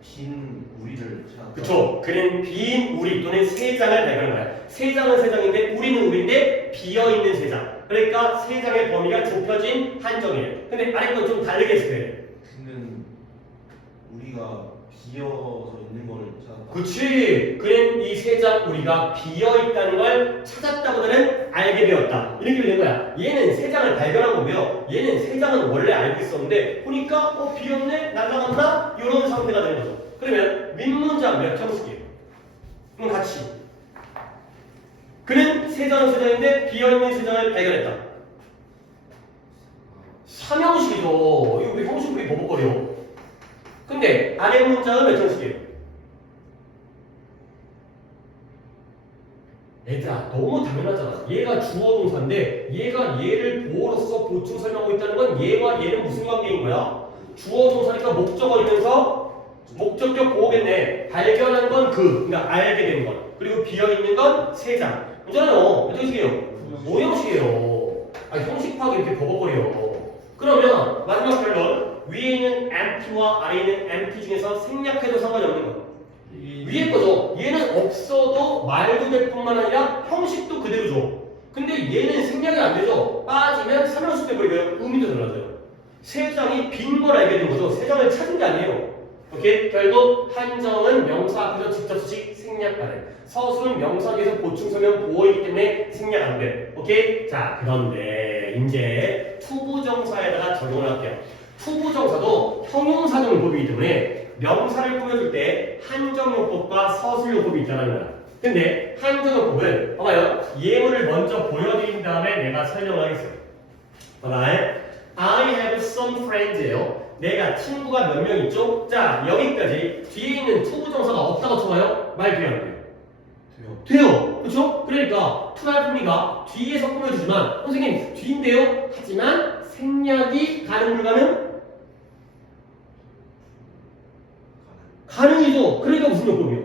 빈 우리를 찾았다. 그쵸. 그는 빈 우리 또는 세 장을 발견한 거야. 세 장은 세 장인데 우리는 우리인데 비어있는 세 장. 그러니까 세 장의 범위가 좁혀진 한정이에요. 근데 아래 건 좀 다르게 했을 거예요. 그는 우리가 비어서 있는 거를 찾았다. 그치. 그는 이 세 장 우리가 비어있다는 걸 찾았다보다는 알게 되었다. 이렇게 된 거야. 얘는 세 장을 발견한 거고요. 얘는 세 장은 원래 알고 있었는데 보니까 비었네? 날라갔나? 이런 상태가 되는 거죠. 그러면 윗문장 몇 형식이에요? 그럼 같이. 그는 세 장은 세 장인데 비어있는 세 장을 발견했다. 3형식이죠. 이거 왜 형식 우리 버벅거려? 근데 아래 문장은 몇 형식이에요? 얘들아 너무 당연하잖아. 얘가 주어 동사인데 얘가 얘를 보어로서 보충 설명하고 있다는 건 얘와 얘는 무슨 관계인 거야? 주어 동사니까 목적어이면서 목적격 보어겠네. 발견한 건 그러니까 알게 된 것. 그리고 비어있는 건 세 장. 그잖아요. 몇 형식이에요? 5형식이에요. 아니 형식 파악이 이렇게 버벅거려. 그러면 마지막 결론. 위에 있는 empty와 아래에 있는 empty 중에서 생략해도 상관이 없는 거예요. 위에 거죠. 얘는 없어도 말도 될 뿐만 아니라 형식도 그대로 줘. 근데 얘는 생략이 안 되죠. 빠지면 3형식 돼버리고요. 의미도 달라져요. 세 장이 빈 걸 알게 된 거죠. 세 장을 찾은 게 아니에요. 오케이? 결국 한정은 명사 앞에서 직접 수식 생략하는. 서술은 명사 뒤에서 보충 설명 보어이기 때문에 생략 안 돼. 오케이? 자, 그런데 이제 투부정사에다가 적용을 할게요. 투부정사도 형용사정용법이기 때문에 명사를 꾸며줄 때 한정용법과 서술용법이 있다는 거야. 근데 한정용법은 봐봐요. 예문을 먼저 보여드린 다음에 내가 설명하겠어요. 봐봐요. I have some friends예요. 내가 친구가 몇 명 있죠? 자, 여기까지 뒤에 있는 투부정사가 없다고 쳐봐요. 말 돼요, 안 돼요? 돼요. 그렇죠? 그러니까 투할품이가 뒤에서 꾸며주지만 선생님 뒤인데요? 하지만 생략이 가능 불가능? 가능이죠. 그러니까 무슨 요법이요?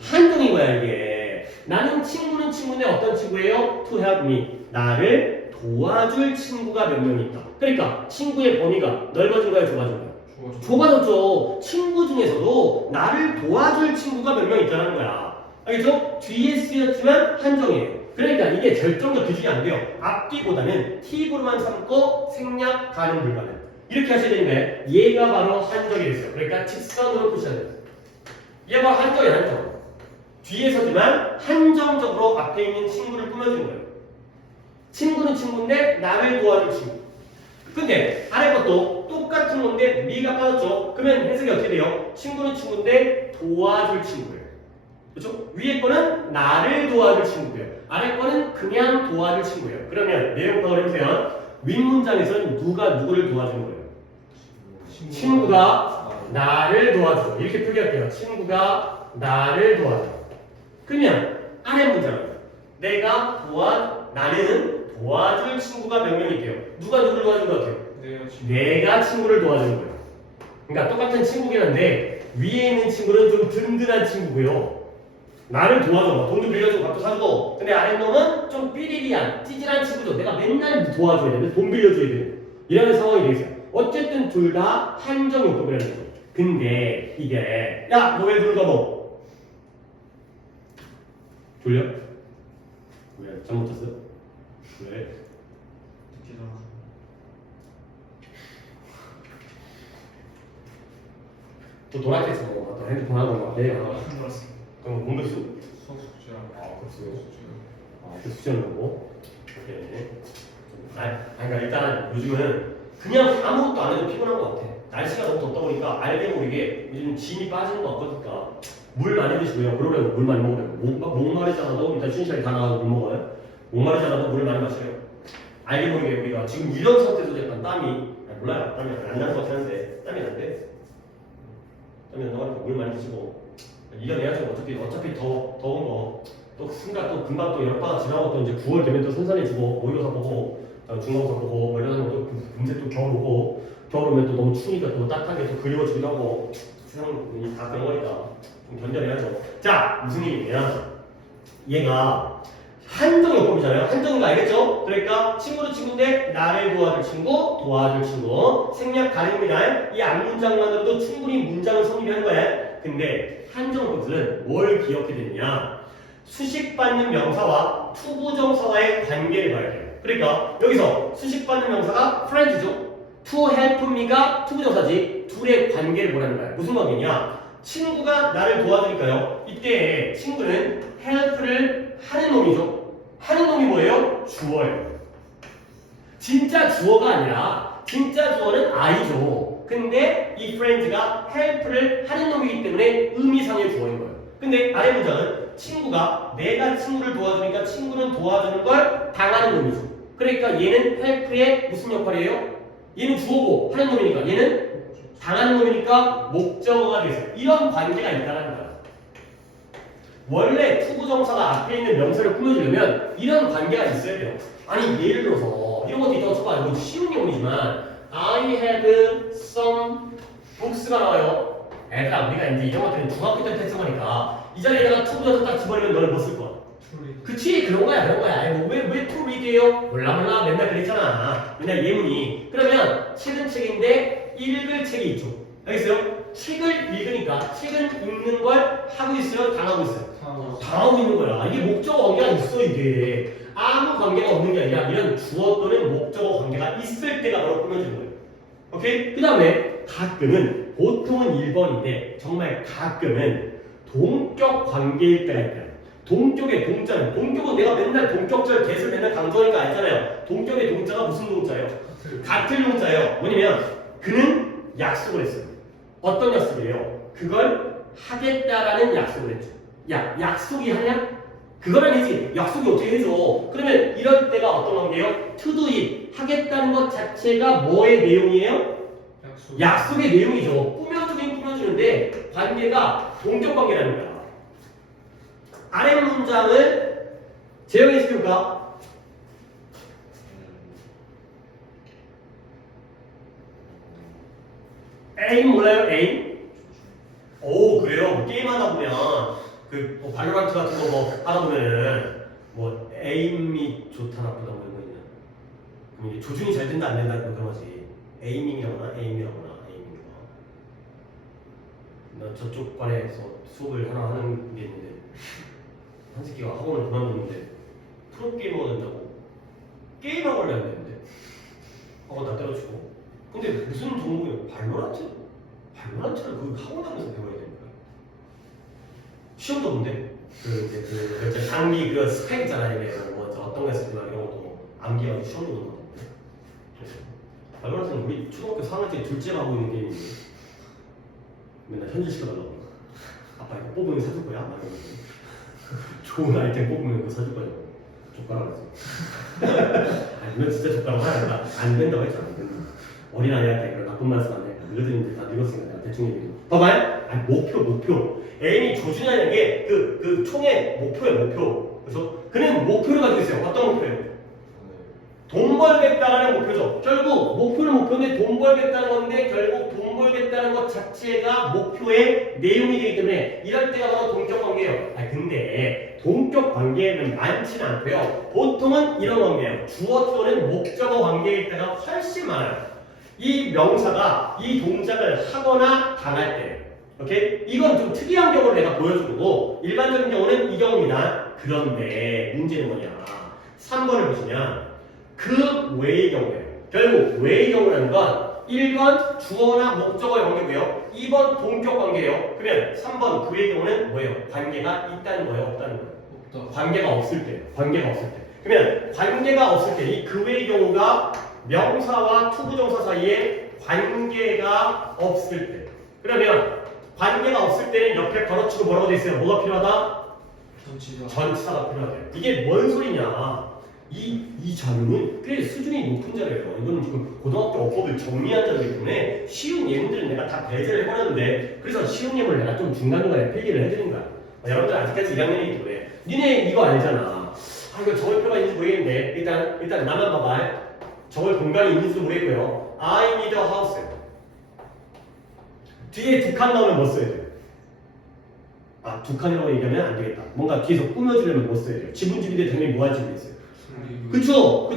한정인 거야 이게. 나는 친구는 친구인데 어떤 친구예요? To help me. 나를 도와줄 친구가 몇 명 있다. 그러니까 친구의 범위가 넓어진 거야, 좁아진 거야? 좁아졌죠. 친구 중에서도 나를 도와줄 친구가 몇 명 있다는 거야. 알겠죠? 뒤에 쓰였지만 한정이에요. 그러니까 이게 결정적 기준이 안 돼요. 앞뒤보다는 팁으로만 삼고 생략 가능 불가능. 이렇게 하셔야 되는데 얘가 바로 한정이 됐어요. 그러니까 직선으로 푸셔야 돼요. 얘가 바로 한정이에요. 한정. 뒤에서지만 한정적으로 앞에 있는 친구를 꾸며주는 거예요. 친구는 친구인데 나를 도와줄 친구. 근데 아래 것도 똑같은 건데 미가 빠졌죠. 그러면 해석이 어떻게 돼요? 친구는 친구인데 도와줄 친구예요. 그렇죠? 위에 거는 나를 도와줄 친구고요. 아래 거는 그냥 도와줄 친구예요. 그러면 내용 파악을 해보세요. 윗문장에서는 누가 누구를 도와주는 거예요? 친구가 나를 도와줘. 이렇게 표기할게요. 친구가 나를 도와줘. 그러면 아래 문장은 나는 도와줄 친구가 몇 명일게요. 누가 누구를 도와준 것 같아요? 내가 친구를 도와주는 거예요. 그러니까 똑같은 친구긴 한데 위에 있는 친구는 좀 든든한 친구고요. 나를 도와줘. 돈도 빌려주고 밥도 사주고. 근데 아래 놈은 좀 삐리리한 찌질한 친구죠. 내가 맨날 도와줘야 되는데 돈 빌려줘야 돼. 이런 상황이 되겠어요. 어쨌든 둘 다 한정용법이라는 거죠. 근데 이게 야 너 왜 눈을 감어? 졸려? 왜? 잠 못 잤어요? 왜? 또 도라이테스 먹어. 또 핸드폰 하고 막 내일 하나. 그럼 공백수? 수학 숙제랑 그렇죠. 그 수준을 보고. 오케이. 그러니까 일단 요즘은 그냥 아무것도 안 해도 피곤한 것 같아. 날씨가 너무 덥다 보니까 알게 모르게 요즘 진이 빠지는 것 같으니까 물 많이 드시고요. 그러면 물 많이 먹으래요. 목마르잖아도 일단 쉬는 시간에 다 나가서 물 먹어요. 목마르잖아도 물을 많이 마셔요. 알게 모르게 우리가 지금 이런 상태에서 약간 땀이 몰라요. 땀이 안 나는 것 같긴 한데 땀이 난대. 땀이 난다고 하니까 물 많이 드시고 이겨내야죠. 어차피 더운 거 또 순간 또 금방 또 여름방학 지나고 또 이제 9월 되면 또 선선해지고 모의고사 보고 중간고사 보고 뭐 이러는 것도 금세 또 겨울 오고 겨울 오면 또 너무 추우니까 또 따뜻한 게 또 그리워지기도 하고 세상이 다 그런 거니까 좀 견뎌내야죠. 자 무슨 얘기냐? 얘가 한정요법이잖아요. 한정인 거 알겠죠? 그러니까 친구는 친구인데 나를 도와줄 친구 생략 가능합니다. 이 앞문장만으로도 충분히 문장을 성립하는 거야. 근데 한정요법은 뭘 기억해야 되느냐? 수식받는 명사와 투부정사와의 관계를 봐야 돼요. 그러니까 여기서 수식받는 명사가 friends죠. to help me가 투부정사지. 둘의 관계를 보라는 거야. 무슨 관계냐? 친구가 나를 도와주니까요. 이때 친구는 help를 하는 놈이죠. 하는 놈이 뭐예요? 주어예요. 진짜 주어가 아니라 진짜 주어는 I죠. 근데 이 friends가 help를 하는 놈이기 때문에 의미상의 주어인 거예요. 근데 아래 문장은 친구가 내가 친구를 도와주니까 친구는 도와주는 걸 당하는 놈이죠. 그러니까 얘는 help의 무슨 역할이에요? 얘는 주어고 하는 놈이니까 얘는 당하는 놈이니까 목적어가 되겠어요. 이런 관계가 있다는 거야. 원래 투부정사가 앞에 있는 명사를 꾸며주려면 이런 관계가 있어야 돼요. 아니 예를 들어서 이런 것도 있다고 쳐봐. 이건 쉬운 예문이지만 I had some books가 나와요. 애들아 우리가 이제 이런 것들은 중학교 때 했던 거니까 이 자리에다가 투부정사 딱 집어넣으면 너는 뭐 쓸 거야? 그치 그런 거야. 왜 to read예요? 몰라 맨날 그랬잖아. 맨날 예문이. 그러면 책은 책인데 읽을 책이 있죠. 알겠어요? 책을 읽으니까 책은 읽는 걸 하고 있어요? 당하고 있어요? 당하고 있는 거야. 이게 목적어 관계가 있어 이게. 아무 관계가 없는 게 아니라 이런 주어 또는 목적어 관계가 있을 때가 바로 꾸며지는 거예요. 오케이? 그 다음에 가끔은 보통은 1번인데 정말 가끔은 동격 관계일 때가 있다. 동격의 동자는 동격은 내가 맨날 동격절 개수를 맨날 강조하니까 알잖아요. 동격의 동자가 무슨 동자예요? 같을 동자예요. 뭐냐면 그는 약속을 했어요. 어떤 약속이에요? 그걸 하겠다라는 약속을 했죠. 야 약속이 하냐? 그건 아니지. 약속이 어떻게 해줘? 그러면 이럴 때가 어떤 관계예요? to do it 하겠다는 것 자체가 뭐의 내용이에요? 약속의 내용이죠. 꾸며주긴 꾸며주는데 관계가 동격 관계라는 거야. 아래 문장을 재현해 시켜볼까? 에임 몰라요? 에임? 오 그래요? 뭐 게임하다 보면 뭐 발로란트 같은 거 뭐 하다 보면은 뭐 에임이 좋다 나쁘다 뭐 이런 거 있냐? 그럼 이게 조준이 잘 된다 안 된다 그런 거지. 에이밍이라거나 에임이라거나 에이밍이라거나. 나 저쪽 반에서 수업을 하나 하는 게 있는데 한 새끼가 학원을 그만뒀는데 프로게이머가 된다고 게임학원을 해야 되는데 학원 다 때려치고 근데 무슨 종목이에요? 발로란트? 발로란트를 그 학원 다니면서 배워야 되니까. 시험도 본대. 그 장기 그 스펙 있잖아요. 이게 뭐저 어떤 거에서 이런 것도 암기하고 시험도 보는 거 같은데. 발로란트는 우리 초등학교 4학년 때 둘째가 하고 있는 게임인데 맨날 현질 시켜달라고. 아빠 이거 뽑으면 사줄 거야? 막 이러면서. 좋은 아이템 뽑으면 그거 사줄 거냐고. 젓가락으로. 아니, 너 진짜 젓가락 하야 된다. 안 된다고 했잖아. 안 된다. 어린아이한테 그런 나쁜 말씀 안 해. 너희들이 다 늙었으니까 내가 대충 얘기해. 봐봐요. 아니, 목표. 애인이 조준하는 게 그 총의 목표예요, 목표. 그래서 그는 목표를 가지고 있어요. 어떤 목표예요? 돈 벌겠다라는 목표죠. 결국 목표는 목표인데 돈 벌겠다는 건데 결국 돈 벌겠다는 것 자체가 목표의 내용이 되기 때문에 이럴 때가 바로 동격 관계예요. 아 근데 동격 관계는 많지는 않고요. 보통은 이런 관계예요. 주어 또는 목적어 관계일 때가 훨씬 많아요. 이 명사가 이 동작을 하거나 당할 때, 오케이? 이건 좀 특이한 경우를 내가 보여주고 일반적인 경우는 이 경우입니다. 그런데 문제는 뭐냐? 3번을 보시면 그 외의 경우예요. 결국 외의 경우라는 건 1번 주어나 목적어의 관계고요. 2번 동격 관계예요. 그러면 3번 그 외의 경우는 뭐예요? 관계가 있다는 거예요? 없다는 거예요? 없다. 관계가 없을 때. 관계가 없을 때. 그러면 관계가 없을 때 이 그 외의 경우가 명사와 투부정사 사이에 관계가 없을 때. 그러면 관계가 없을 때는 옆에 걸어치고 뭐라고 돼 있어요? 뭐가 필요하다? 전치사. 전치사가 필요하대요. 이게 뭔 소리냐? 이 자료는 꽤 수준이 높은 자료예요. 이거는 지금 고등학교 어법을 정리한 자료이기 때문에 쉬운 예문들은 내가 다 배제를 해버렸는데 그래서 쉬운 예문을 내가 좀 중간중간에 필기를 해드린 거야. 여러분들 아직까지 1학년이기 때문에 니네 이거 알잖아. 아 이거 적을 필요가 있는지 모르겠는데 일단 나만 봐봐. 적을 공간이 있는지도 모르겠고요. I need a house. 뒤에 두 칸 나오면 뭐 써야 돼요? 아, 두 칸이라고 얘기하면 안 되겠다. 뭔가 뒤에서 꾸며주려면 뭐 써야 돼요? 지분집인데 당연히 뭐한 집이 있어요? 그쵸.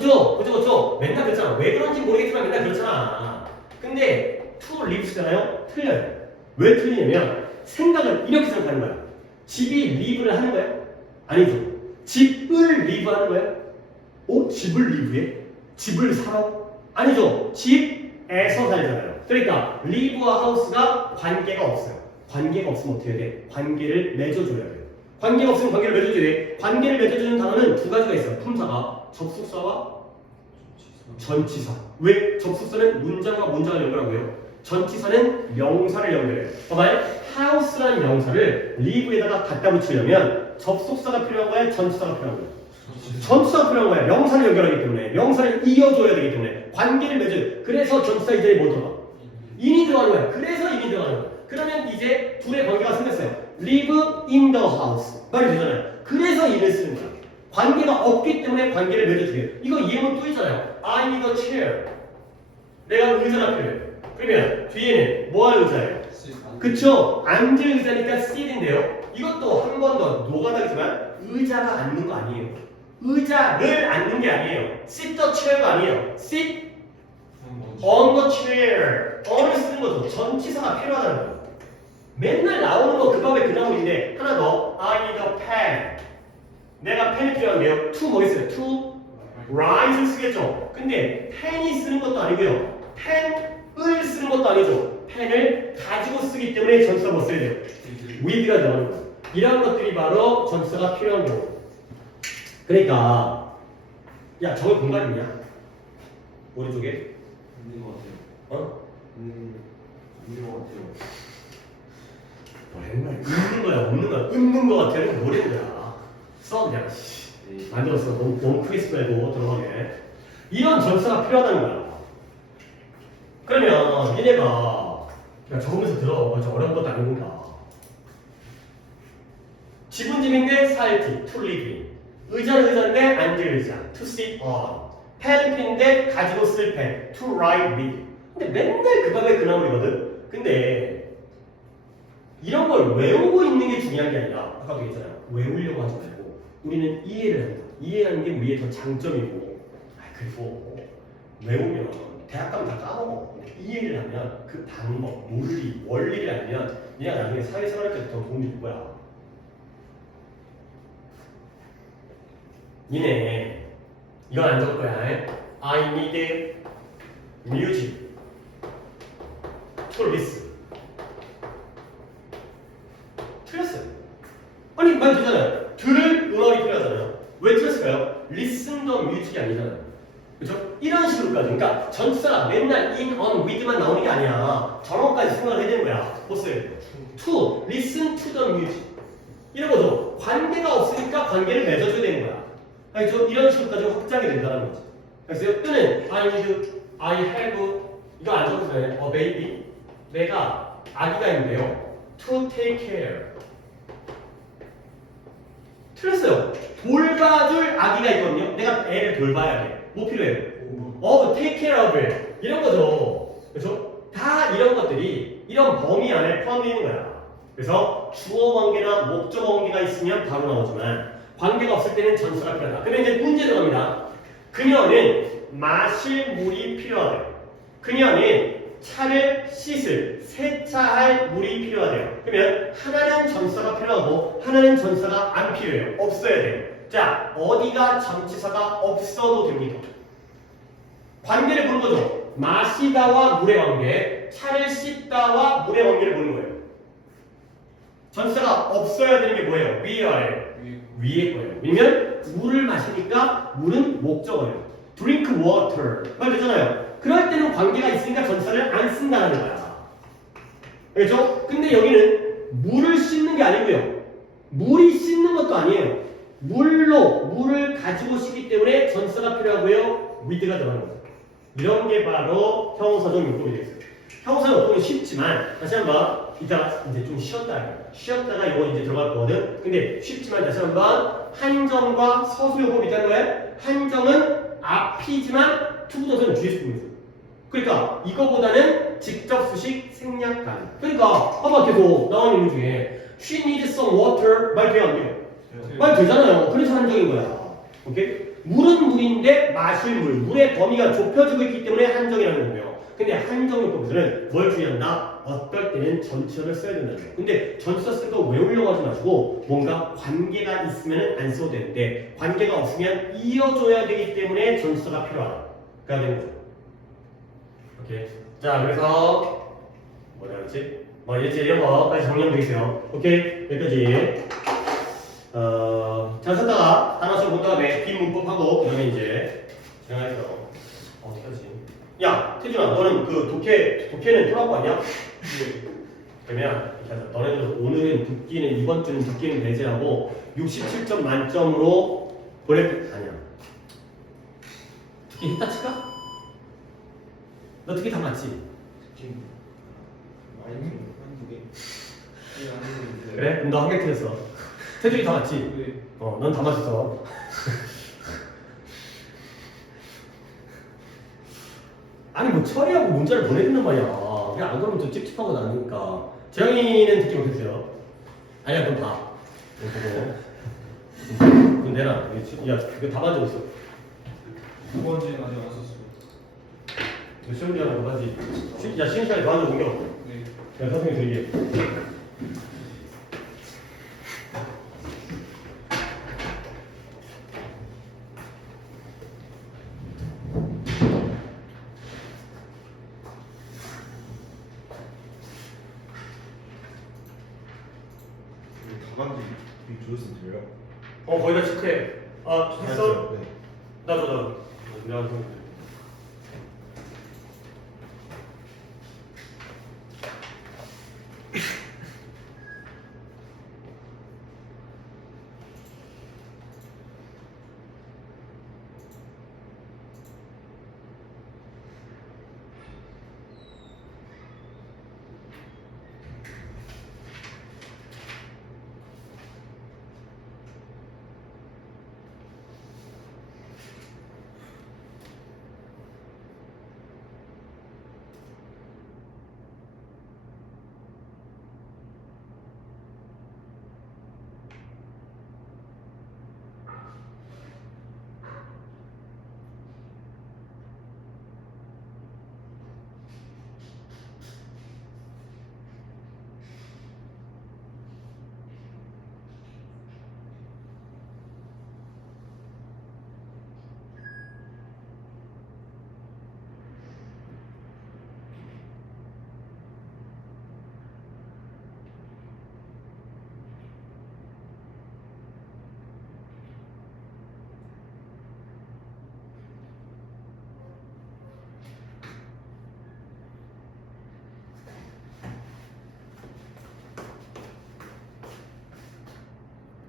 맨날 그렇잖아. 왜 그런지 모르겠지만 맨날 그렇잖아. 근데 to lives잖아요? 틀려요. 왜 틀리냐면 생각을 이렇게 생각하는 거야. 집이 live를 하는 거예요? 아니죠. 집을 live 하는 거예요? 집을 live해? 집을 살아? 아니죠. 집에서 살잖아요. 그러니까 live와 house가 관계가 없어요. 관계가 없으면 어떻게 해야 돼? 관계를 맺어줘야 돼. 관계가 없으면 관계를 맺어줘야 돼. 관계를 맺어주는 단어는 두 가지가 있어요. 품사가 접속사와 전치사. 왜? 접속사는 문장과 문장을 연결하고요. 전치사는 명사를 연결해요. 봐봐요. house라는 명사를 live에다가 갖다 붙이려면 접속사가 필요한 거야? 전치사가 필요한 거야? 전치사가 필요한 거야. 명사를 연결하기 때문에 명사를 이어줘야 되기 때문에 관계를 맺어요. 그래서 전치사 이전에 뭐 들어가? 인이 들어가는 거야. 그래서 인이 들어가는 거야. 그러면 이제 둘의 관계가 생겼어요. live in the house 말이 되잖아요. 그래서 인을 쓰는 거야. 관계가 없기 때문에 관계를 맺어주게요. 이거 예문 또 있잖아요. I need a chair. 내가 의자가 필요해. 그러면 뒤에는 뭐 할 의자예요? 그쵸? 앉을 의자니까 seat인데요. 이것도 한 번 더 노가다지만 의자가 앉는 거 아니에요. 의자를 앉는 게 아니에요. sit the chair가 아니에요. sit on the chair. on을 쓰는 거죠. 전치사가 필요하다는 거예요. 맨날 나오는 거 그 밥에 그 나물인데 하나 더 I need a pen. 내가 펜이 필요한데요. to 뭐겠어요? to write를 쓰겠죠. 근데 펜이 쓰는 것도 아니고요. 펜을 쓰는 것도 아니죠. 펜을 가지고 쓰기 때문에 전치사 뭐 써야 돼요? with가 들어가는 거예요. 이런 것들이 바로 전치사가 필요한 경우. 그러니까 야 저기 공간 있냐? 오른쪽에? 있는 것 같아요. 어? 있는 것 같아요. 맨날 있는 거야 없는 거야 있는 거 같아는 모르는 거야. 써 그냥 만들었어. 너무 크게 쓰지 말고 들어가게. 이런 전치사가 필요하다는 거야. 그러면 얘네가 야 적으면서 들어. 저 어려운 것도 아니니까. 지분집인데 살기 to live in. 의자는 의자인데 앉을 의자 to sit on. 펜인데 가지고 쓸 펜 to write with. 근데 맨날 그 밥에 그 나물이거든. 근데 이런 걸 외우고 있는 게 중요한 게 아니라 아까도 얘기했잖아요. 외우려고 하지 말고 우리는 이해를 한다. 이해하는 게 우리의 더 장점이고 그리고 외우면 대학 가면 다 까먹어. 이해를 하면 그 방법, 논리, 원리를 알면 얘가 나중에 사회생활할 때 더 도움이 될 거야. 니네 이건 안 적을 거야. I need music. to listen. 틀렸어요. 아니 말 되잖아요. 들을 음악이 필요하잖아요. 왜 틀렸을까요? listen the music이 아니잖아요. 그렇죠? 이런 식으로까지. 그러니까 전치사가 맨날 in, on, with만 나오는 게 아니야. 전어까지 생각을 해야 되는 거야. 보세요. to, listen to the music. 이런 거죠. 관계가 없으니까 관계를 맺어줘야 되는 거야. 알겠죠? 이런 식으로까지 확장이 된다는 거지. 그래서 또는 I have 이거 안 적어도 돼. A baby. 내가 아기가 있는데요. To take care. 틀렸어요. 돌봐줄 아기가 있거든요. 내가 애를 돌봐야 돼. 뭐 필요해요? take care of it. 이런 거죠. 그렇죠? 다 이런 것들이 이런 범위 안에 포함되어 있는 거야. 그래서 주어 관계나 목적어 관계가 있으면 바로 나오지만 관계가 없을 때는 전사가 필요하다. 그러면 이제 문제 들어갑니다. 그녀는 마실 물이 필요하대요. 그녀는 차를 씻을, 세차할 물이 필요하대요. 그러면 하나는 전사가 필요하고 하나는 전사가 안 필요해요. 없어야 돼요. 자, 어디가 전치사가 없어도 됩니다. 관계를 보는 거죠. 마시다와 물의 관계, 차를 씻다와 물의 관계를 보는 거예요. 전치사가 없어야 되는 게 뭐예요? 위에 아래예요. 위에 거예요. 왜냐면 물을 마시니까 물은 목적어예요. drink water. 말 되잖아요. 그럴 때는 관계가 있으니까 전치사를 안 쓴다는 거야. 알겠죠? 근데 여기는 물을 씻는 게 아니고요. 물이 씻는 것도 아니에요. 물을 가지고 씻기 때문에 전치사가 필요하고요. with가 들어가는 거예요. 이런 게 바로 형용사적 용법이 되겠어요. 형용사적 용법은 쉽지만 다시 한번 이따가 이제 좀 쉬었다가 이거 이제 들어갈 거거든. 근데 쉽지만 다시 한번 한정과 서술요법이 있다는 거예요. 한정은 앞이지만 투부정사는 뒤에 있어요. 그러니까 이거보다는 직접 수식 생략단. 그러니까 봐봐 계속 나오는 문 중에 she needs some water 말 돼요 안 돼요? 말 되잖아요. 그래서 한정인 거야. 오케이? 물은 물인데 마실 물의 범위가 좁혀지고 있기 때문에 한정이라는 거고요. 근데 한정요법에서는 뭘 주의한다? 어떨 때는 전치사를 써야 된다는 거예요. 근데 전치사 쓰는 거 외우려고 하지 마시고 뭔가 관계가 있으면 안 써도 되는데 관계가 없으면 이어줘야 되기 때문에 전치사가 필요하다. 그래야 되는 거죠. 오케이. 자, 그래서 뭐라 그랬지? 이제 이런 거까지 정리하면 되겠어요. 오케이. 여기까지. 잘 썼다가 단어처럼 본 다음에 빈 문법하고 그다음에 이제 진행해서 어떻게 하지? 야, 태준아, 너는 그 독해는 토라고 아니야? 네. 그러면 이렇게 하자. 너네들 오늘은 듣기는 이번 주는 듣기는 배제하고 67점 만점으로 아니야. 듣기 했다 칠까? 너 듣기 다 맞지? 한두 개. 그래? 그럼 너 한 개 틀렸어. 태준이 다 맞지? 네. 넌 다 맞았어. 아니 뭐 처리하고 문자를 보내준단 말이야. 그냥 안 그러면 좀 찝찝하고 나니까. 재영이는 듣기 못했어요. 아니야 그럼 봐. 이거 보고. 그럼 내놔. 야 이거 다 맞아줬어. 두 번째는 아직 안 썼어요. 시험 기간에 뭐 하지? 야 시험 시간에 더 하자 공격. 네. 야 선생님 드리게. 답안지 조였으면 돼요. 거기다 체크해. 했어? 네. 나도. 내가 좀.